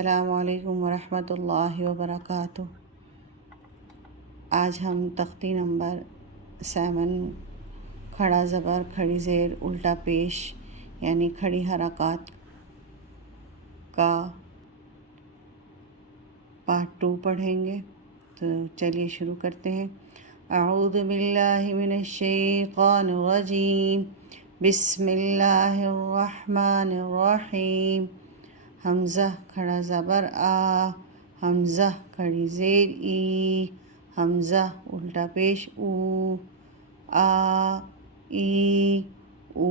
السلام علیکم ورحمۃ اللہ وبرکاتہ۔ آج ہم تختی نمبر 7 کھڑا زبر کھڑی زیر الٹا پیش یعنی کھڑی حرکات کا پارٹ 2 پڑھیں گے۔ تو چلیے شروع کرتے ہیں۔ اعوذ باللہ من الشیطان الرجیم، بسم اللہ الرحمن الرحیم۔ حمزہ کھڑا زبر آ، حمزہ کھڑی زیر ای، حمزہ الٹا پیش او، آ ای او۔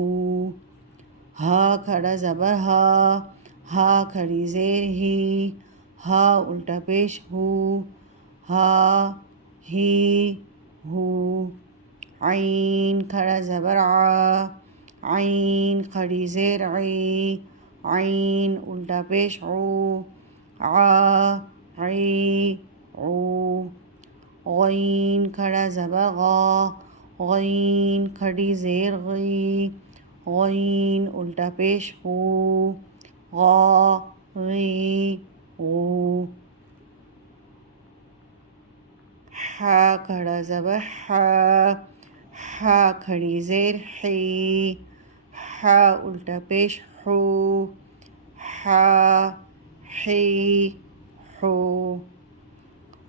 ہا کھڑا زبر ہا، ہا کھڑی زیر ہی، ہا الٹا پیش ہو، ہا ہی ہو۔ عین کھڑا زبر آ، عین کھڑی زیر عی، عین الٹا پیش عو، عا عی عو۔ غین کھڑا زبر غا، غین کھڑی زیر غی، غین الٹا پیش غو، غا غی غو۔ حا کھڑا زبر حا، حا کھڑی زیر حی، حا الٹا پیش حو، حا حی حو۔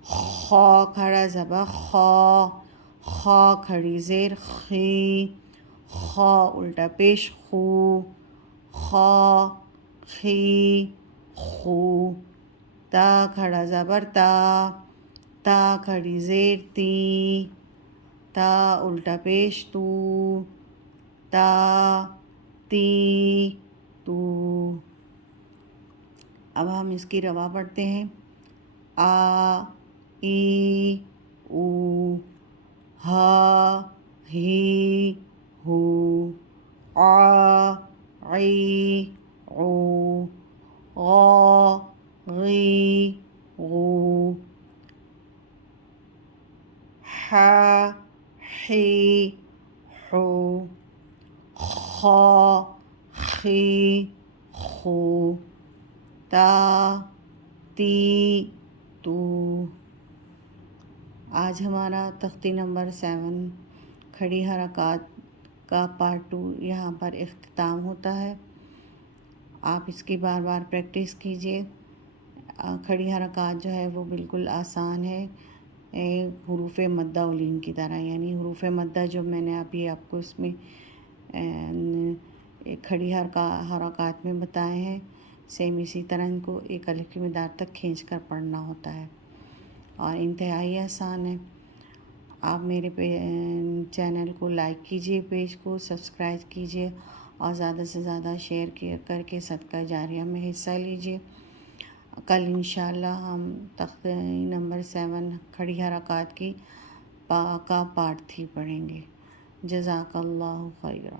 خا کھڑا زبر خا، خا کھڑی زیر خی، خا الٹا پیش خو، خا خی خو۔ تا کھڑا زبر تا، تا کھڑی زیر تی، تا الٹا پیش تو، تا تی تو۔ اب ہم اس کی روا پڑھتے ہیں۔ آ ای او، ہا ہی ہو، عا عی عو، غا غی غو۔ حا حی حو، خا خی خو، تا تی تو۔ آج ہمارا تختی نمبر 7 کھڑی حرکات کا پارٹ 2 یہاں پر اختتام ہوتا ہے۔ آپ اس کی بار بار پریکٹس کیجیے۔ کھڑی حرکات جو ہے وہ بالکل آسان ہے، حروف مدہ و لین کی طرح، یعنی حروف مدہ جو میں نے ابھی آپ کو اس میں کھڑی حرکات میں بتائے ہیں، سیم اسی طرح ان کو ایک الف کی مداد تک کھینچ کر پڑھنا ہوتا ہے اور انتہائی آسان ہے۔ آپ میرے چینل کو لائک کیجیے، پیج کو سبسکرائب کیجیے اور زیادہ سے زیادہ شیئر کر کے صدقہ جاریہ میں حصہ لیجیے۔ کل انشاءاللہ ہم تختی نمبر 7 کھڑی حرکات کا پارٹ 3 پڑھیں گے۔ جزاک اللہ خیرہ۔